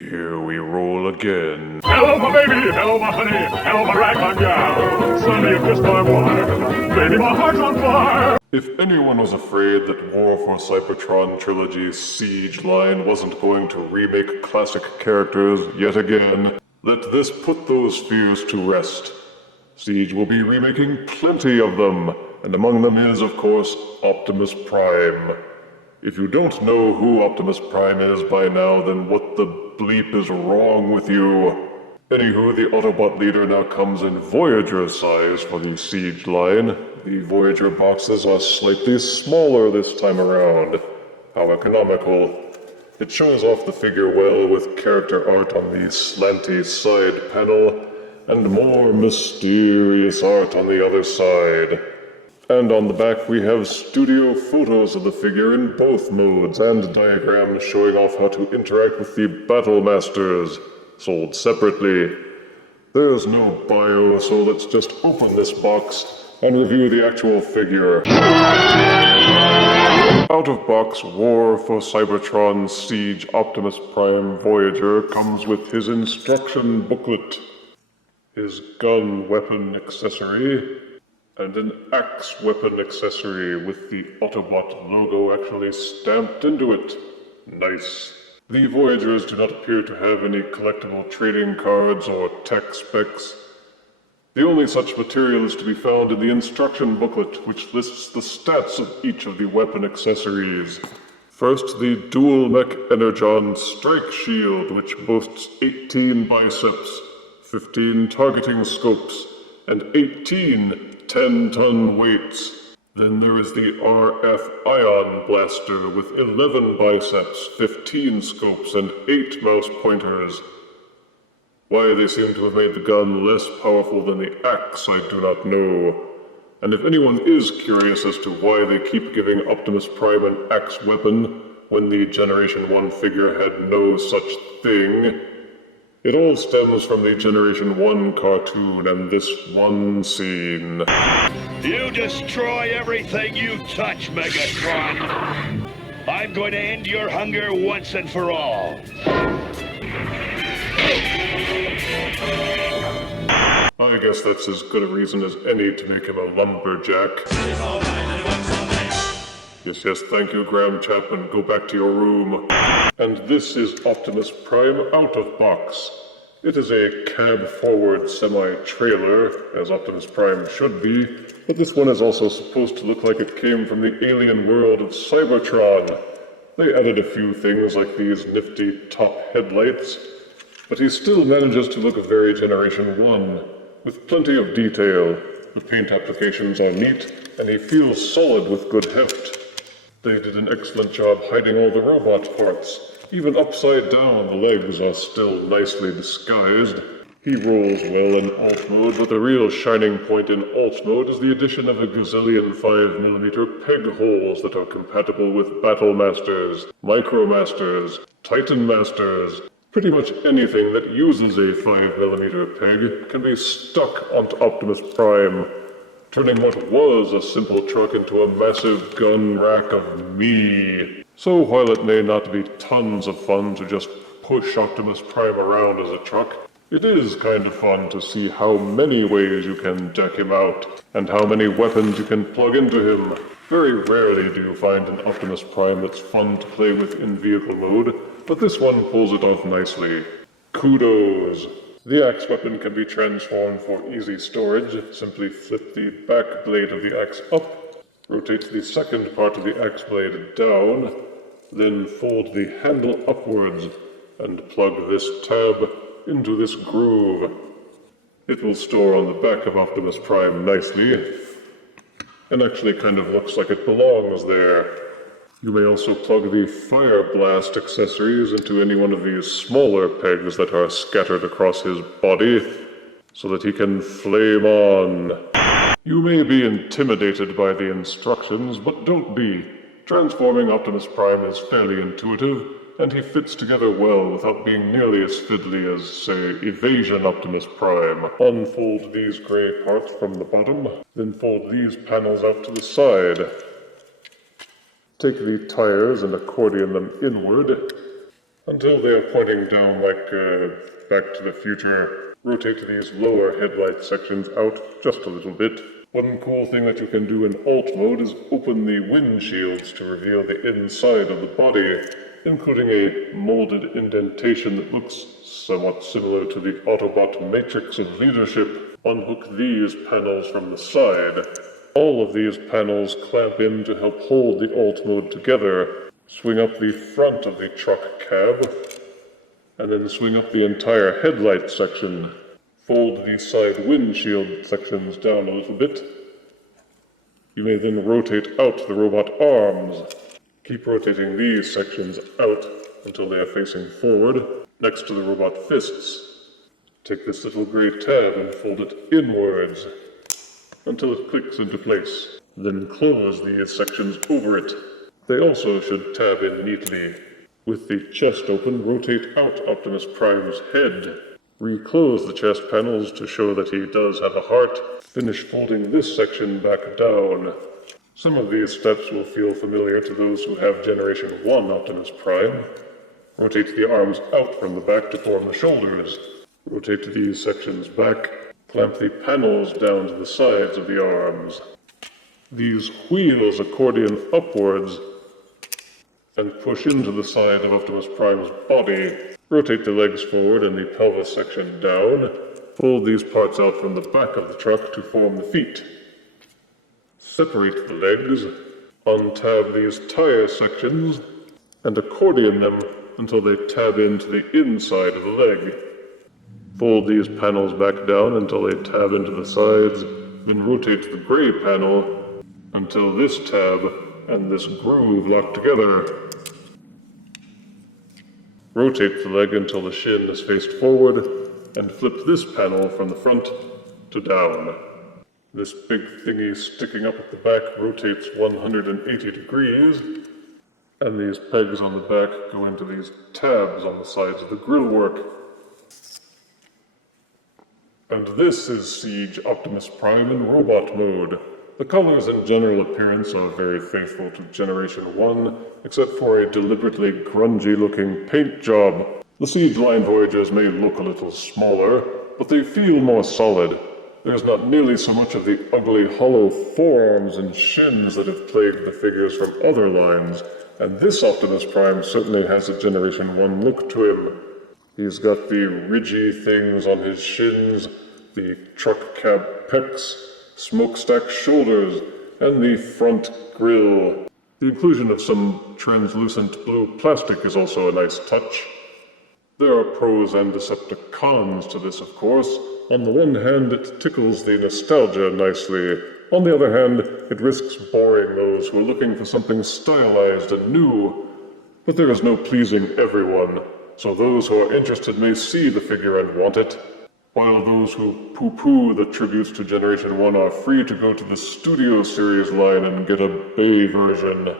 Here we roll again. Hello, my baby! Hello, my honey! Hello, my ragtime gal! Sonny, you kissed my wife! Baby, my heart's on fire! If anyone was afraid that For Cybertron Trilogy Siege line wasn't going to remake classic characters yet again, let this put those fears to rest. Siege will be remaking plenty of them, and among them is, of course, Optimus Prime. If you don't know who Optimus Prime is by now, then what the bleep is wrong with you? Anywho, the Autobot leader now comes in Voyager size for the Siege line. The Voyager boxes are slightly smaller this time around. How economical. It shows off the figure well with character art on the slanty side panel, and more mysterious art on the other side. And on the back we have studio photos of the figure in both modes and diagrams showing off how to interact with the Battle Masters, sold separately. There's no bio, so let's just open this box and review the actual figure. Out-of-box War for Cybertron Siege Optimus Prime Voyager comes with his instruction booklet, his gun weapon accessory, and an axe weapon accessory with the Autobot logo actually stamped into it. Nice. The Voyagers do not appear to have any collectible trading cards or tech specs. The only such material is to be found in the instruction booklet, which lists the stats of each of the weapon accessories. First, the Dual Mech Energon Strike Shield, which boasts 18 biceps, 15 targeting scopes, and 18 10-ton weights. Then there is the RF Ion Blaster with 11 biceps, 15 scopes, and 8 mouse pointers. Why they seem to have made the gun less powerful than the axe, I do not know. And if anyone is curious as to why they keep giving Optimus Prime an axe weapon when the Generation 1 figure had no such thing, it all stems from the Generation 1 cartoon and this one scene. You destroy everything you touch, Megatron! I'm going to end your hunger once and for all. I guess that's as good a reason as any to make him a lumberjack. Yes, thank you, Graham Chapman. Go back to your room. And this is Optimus Prime out of box. It is a cab-forward semi-trailer, as Optimus Prime should be, but this one is also supposed to look like it came from the alien world of Cybertron. They added a few things like these nifty top headlights, but he still manages to look very Generation 1, with plenty of detail. The paint applications are neat, and he feels solid with good heft. They did an excellent job hiding all the robot parts. Even upside down, the legs are still nicely disguised. He rolls well in alt mode, but the real shining point in alt mode is the addition of a gazillion 5mm peg holes that are compatible with Battle Masters, Micro Masters, Titan Masters. Pretty much anything that uses a 5mm peg can be stuck onto Optimus Prime, turning what was a simple truck into a massive gun rack of me. So while it may not be tons of fun to just push Optimus Prime around as a truck, it is kind of fun to see how many ways you can deck him out, and how many weapons you can plug into him. Very rarely do you find an Optimus Prime that's fun to play with in vehicle mode, but this one pulls it off nicely. Kudos! The axe weapon can be transformed for easy storage. Simply flip the back blade of the axe up, rotate the second part of the axe blade down, then fold the handle upwards, and plug this tab into this groove. It will store on the back of Optimus Prime nicely, and actually kind of looks like it belongs there. You may also plug the Fire Blast accessories into any one of these smaller pegs that are scattered across his body, so that he can flame on. You may be intimidated by the instructions, but don't be. Transforming Optimus Prime is fairly intuitive, and he fits together well without being nearly as fiddly as, say, Evasion Optimus Prime. Unfold these gray parts from the bottom, then fold these panels out to the side. Take the tires and accordion them inward, until they are pointing down like Back to the Future. Rotate these lower headlight sections out just a little bit. One cool thing that you can do in alt mode is open the windshields to reveal the inside of the body, including a molded indentation that looks somewhat similar to the Autobot matrix of leadership. Unhook these panels from the side. All of these panels clamp in to help hold the alt mode together. Swing up the front of the truck cab, and then swing up the entire headlight section. Fold the side windshield sections down a little bit. You may then rotate out the robot arms. Keep rotating these sections out until they are facing forward, next to the robot fists. Take this little gray tab and fold it inwards until it clicks into place. Then close these sections over it. They also should tab in neatly. With the chest open, rotate out Optimus Prime's head. Reclose the chest panels to show that he does have a heart. Finish folding this section back down. Some of these steps will feel familiar to those who have Generation 1 Optimus Prime. Rotate the arms out from the back to form the shoulders. Rotate these sections back. Clamp the panels down to the sides of the arms. These wheels accordion upwards and push into the side of Optimus Prime's body. Rotate the legs forward and the pelvis section down. Fold these parts out from the back of the truck to form the feet. Separate the legs, untab these tire sections, and accordion them until they tab into the inside of the leg. Fold these panels back down until they tab into the sides, then rotate the gray panel until this tab and this groove lock together. Rotate the leg until the shin is faced forward, and flip this panel from the front to down. This big thingy sticking up at the back rotates 180 degrees, and these pegs on the back go into these tabs on the sides of the grillwork. And this is Siege Optimus Prime in robot mode. The colors and general appearance are very faithful to Generation 1, except for a deliberately grungy-looking paint job. The Siege line Voyagers may look a little smaller, but they feel more solid. There's not nearly so much of the ugly, hollow forearms and shins that have plagued the figures from other lines, and this Optimus Prime certainly has a Generation 1 look to him. He's got the ridgy things on his shins, the truck cab pecs, smokestack shoulders, and the front grille. The inclusion of some translucent blue plastic is also a nice touch. There are pros and deceptive cons to this, of course. On the one hand, it tickles the nostalgia nicely. On the other hand, it risks boring those who are looking for something stylized and new. But there is no pleasing everyone, so those who are interested may see the figure and want it, while those who poo-poo the tributes to Generation 1 are free to go to the Studio Series line and get a Bay version.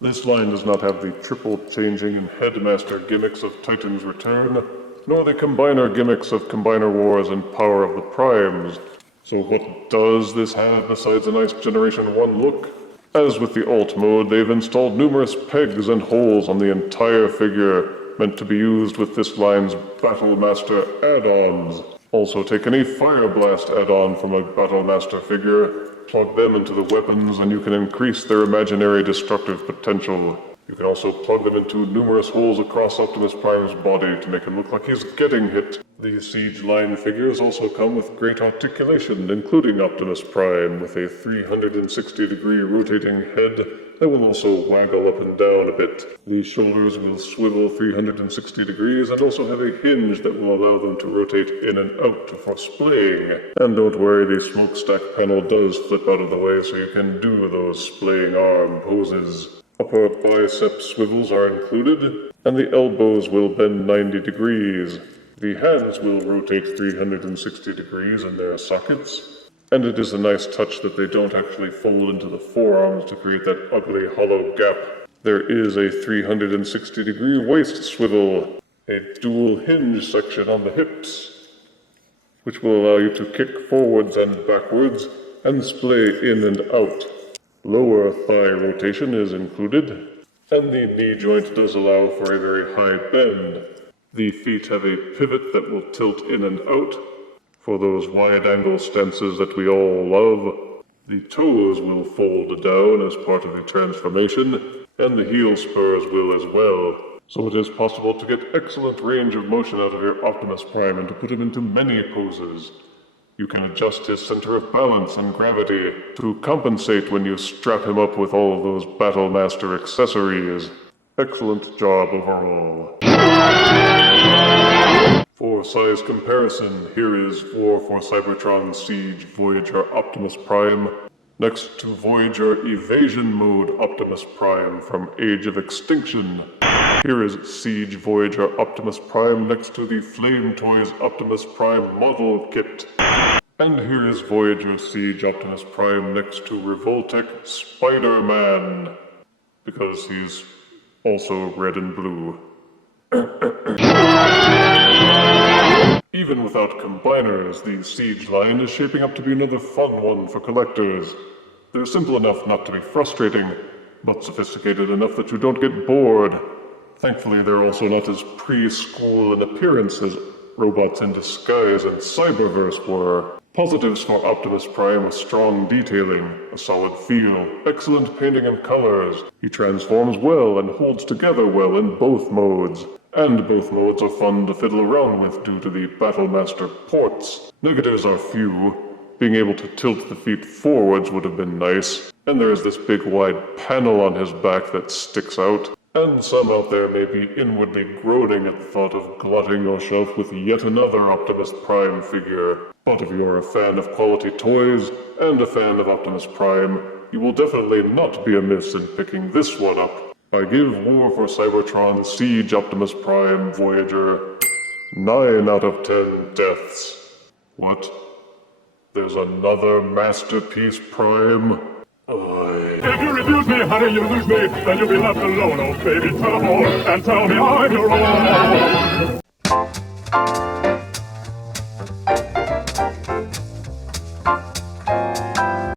This line does not have the triple changing and headmaster gimmicks of Titan's Return, nor the combiner gimmicks of Combiner Wars and Power of the Primes. So what does this have besides a nice Generation 1 look? As with the alt mode, they've installed numerous pegs and holes on the entire figure, meant to be used with this line's Battlemaster add-ons. Also take any Fire Blast add-on from a Battlemaster figure, plug them into the weapons, and you can increase their imaginary destructive potential. You can also plug them into numerous holes across Optimus Prime's body to make him look like he's getting hit. These Siege line figures also come with great articulation, including Optimus Prime, with a 360-degree rotating head that will also waggle up and down a bit. The shoulders will swivel 360 degrees and also have a hinge that will allow them to rotate in and out for splaying. And don't worry, the smokestack panel does flip out of the way so you can do those splaying arm poses. Upper bicep swivels are included, and the elbows will bend 90 degrees. The hands will rotate 360 degrees in their sockets, and it is a nice touch that they don't actually fold into the forearms to create that ugly hollow gap. There is a 360-degree waist swivel, a dual hinge section on the hips, which will allow you to kick forwards and backwards and splay in and out. Lower thigh rotation is included, and the knee joint does allow for a very high bend. The feet have a pivot that will tilt in and out for those wide-angle stances that we all love. The toes will fold down as part of the transformation, and the heel spurs will as well. So it is possible to get excellent range of motion out of your Optimus Prime and to put him into many poses. You can adjust his center of balance and gravity to compensate when you strap him up with all of those Battlemaster accessories. Excellent job overall. For size comparison, here is For Cybertron Siege Voyager Optimus Prime next to Voyager Evasion Mode Optimus Prime from Age of Extinction. Here is Siege Voyager Optimus Prime next to the Flame Toys Optimus Prime Model Kit. And here is Voyager Siege Optimus Prime next to Revoltech Spider-Man, because he's also red and blue. Even without combiners, the Siege line is shaping up to be another fun one for collectors. They're simple enough not to be frustrating, but sophisticated enough that you don't get bored. Thankfully, they're also not as preschool in appearance as Robots in Disguise and Cyberverse were. Positives for Optimus Prime: strong detailing, a solid feel, excellent painting and colors. He transforms well and holds together well in both modes. And both modes are fun to fiddle around with due to the Battlemaster ports. Negatives are few. Being able to tilt the feet forwards would have been nice. And there is this big wide panel on his back that sticks out. And some out there may be inwardly groaning at the thought of glutting your shelf with yet another Optimus Prime figure. But if you are a fan of quality toys and a fan of Optimus Prime, you will definitely not be amiss in picking this one up. I give War for Cybertron Siege Optimus Prime Voyager 9 out of 10 deaths. What? There's another Masterpiece Prime? If you refuse me, honey, you lose me. Then you'll be left alone, oh baby. Tell them all and tell me I'm your own.